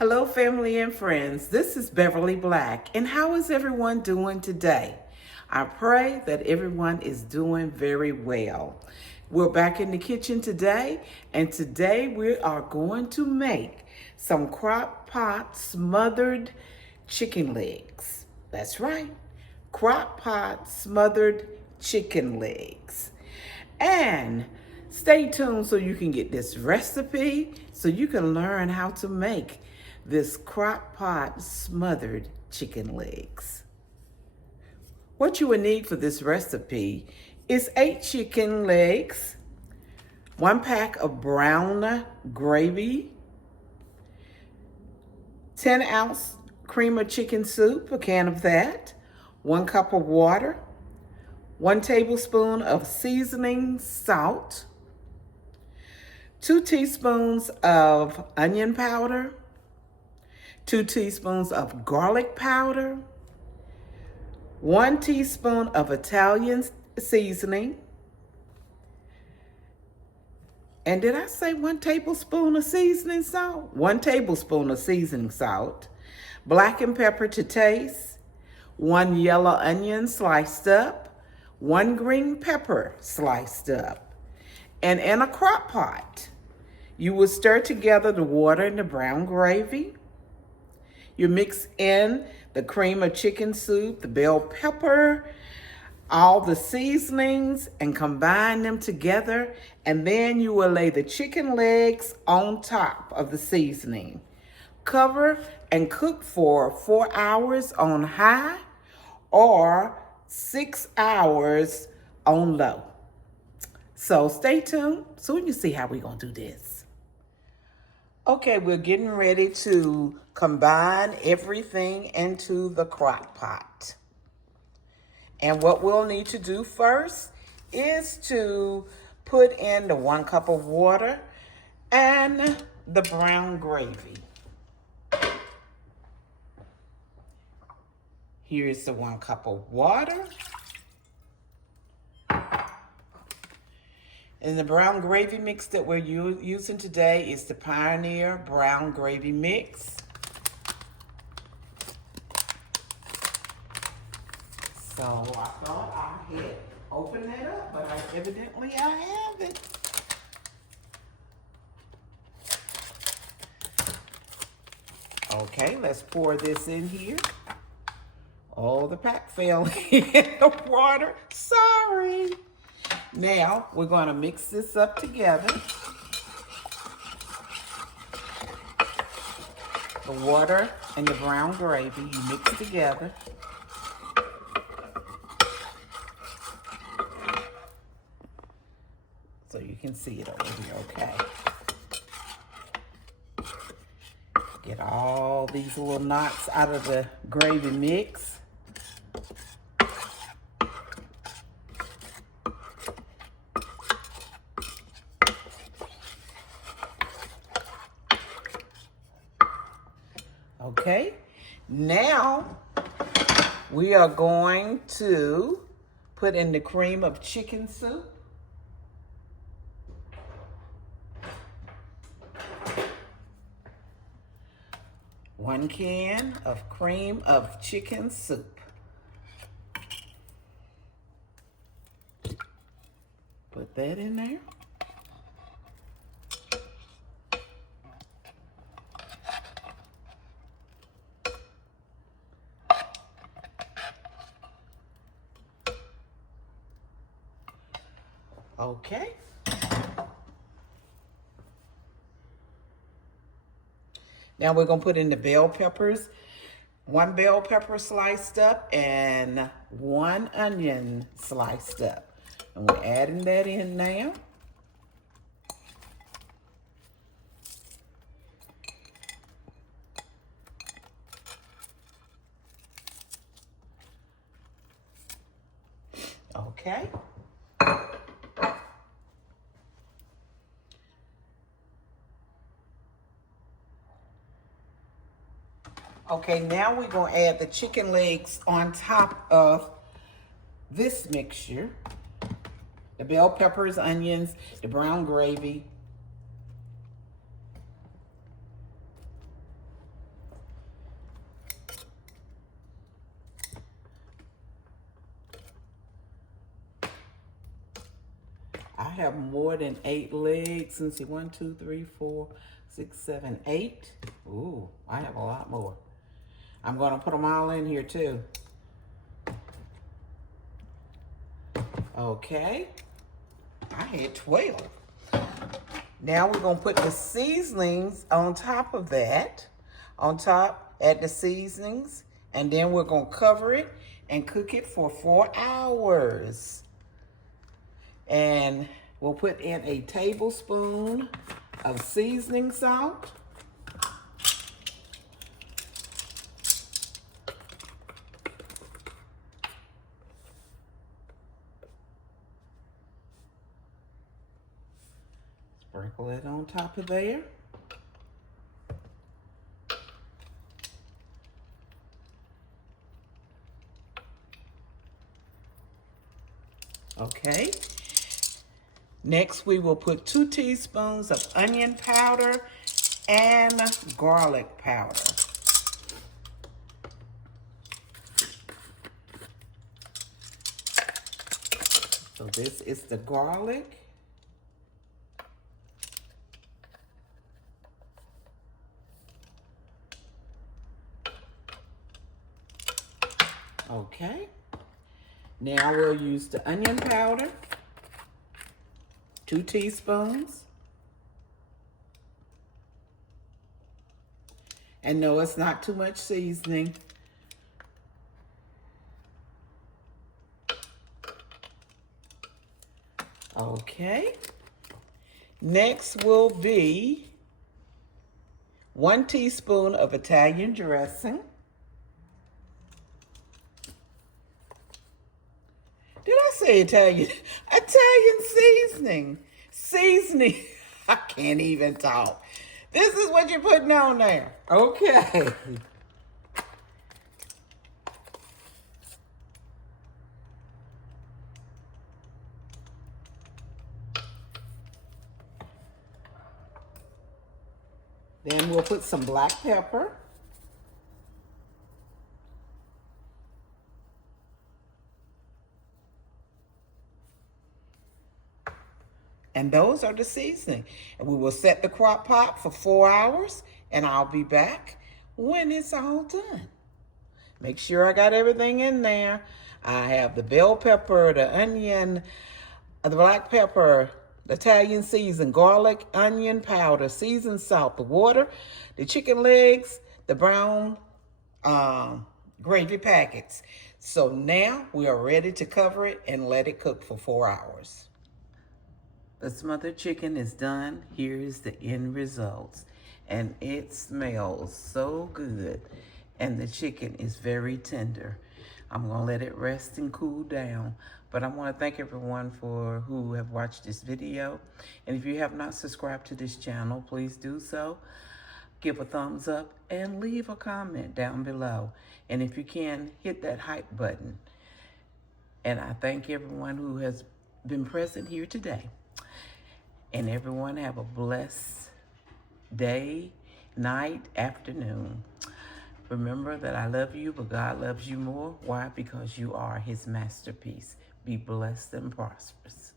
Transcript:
Hello, family and friends. This is Beverly Black, and how is everyone doing today? I pray that everyone is doing very well. We're back in the kitchen today, and today we are going to make some Crock-Pot smothered chicken legs. That's right, Crock-Pot smothered chicken legs. And stay tuned so you can get this recipe so you can learn how to make this Crock-Pot smothered chicken legs. What you will need for this recipe is 8 chicken legs, 1 pack of brown gravy, 10-ounce cream of chicken soup, a can of that, 1 cup of water, 1 tablespoon of seasoning salt, 2 teaspoons of onion powder, 2 teaspoons of garlic powder, 1 teaspoon of Italian seasoning. And did I say 1 tablespoon of seasoning salt? 1 tablespoon of seasoning salt, black pepper to taste, 1 yellow onion sliced up, 1 green pepper sliced up. And in a crock pot, you will stir together the water and the brown gravy. You mix in the cream of chicken soup, the bell pepper, all the seasonings, and combine them together. And then you will lay the chicken legs on top of the seasoning. Cover and cook for 4 hours on high or 6 hours on low. So stay tuned. Soon you see how we're going to do this. Okay, we're getting ready to combine everything into the crock pot. And what we'll need to do first is to put in the 1 cup of water and the brown gravy. Here's the 1 cup of water. And the brown gravy mix that we're using today is the Pioneer Brown Gravy Mix. So I thought I had opened that up, but evidently I haven't. Okay, let's pour this in here. Oh, the pack fell in the water. Sorry. Now, we're going to mix this up together. The water and the brown gravy, you mix together. So you can see it over here, okay? Get all these little knots out of the gravy mix. Okay, now we are going to put in the cream of chicken soup. One can of cream of chicken soup. Put that in there. Okay. Now we're going to put in the bell peppers. 1 bell pepper sliced up and 1 onion sliced up. And we're adding that in now. Okay. Okay, now we're going to add the chicken legs on top of this mixture. The bell peppers, onions, the brown gravy, I have more than 8 legs. Let's see, 1, 2, 3, 4, 6, 7, 8. Ooh, I have a lot more. I'm gonna put them all in here too. Okay, I had 12. Now we're gonna put the seasonings on top of that, add the seasonings, and then we're gonna cover it and cook it for 4 hours. And we'll put in a tablespoon of seasoning salt. Sprinkle it on top of there. Okay. Next, we will put 2 teaspoons of onion powder and garlic powder. So this is the garlic. Okay. Now we'll use the onion powder, 2 teaspoons. And no, it's not too much seasoning. Okay. Next will be 1 teaspoon of Italian dressing. Did I say Italian? Italian seasoning. Seasoning. I can't even talk. This is what you're putting on there. Okay. Then we'll put some black pepper. And those are the seasoning. And we will set the crock pot for 4 hours, and I'll be back when it's all done. Make sure I got everything in there. I have the bell pepper, the onion, the black pepper, the Italian season, garlic, onion powder, seasoned salt, the water, the chicken legs, the brown gravy packets. So now we are ready to cover it and let it cook for 4 hours. The smothered chicken is done. Here is the end results. And it smells so good. And the chicken is very tender. I'm gonna let it rest and cool down. But I wanna thank everyone who have watched this video. And if you have not subscribed to this channel, please do so. Give a thumbs up and leave a comment down below. And if you can, hit that hype button. And I thank everyone who has been present here today. And everyone have a blessed day, night, afternoon. Remember that I love you, but God loves you more. Why? Because you are his masterpiece. Be blessed and prosperous.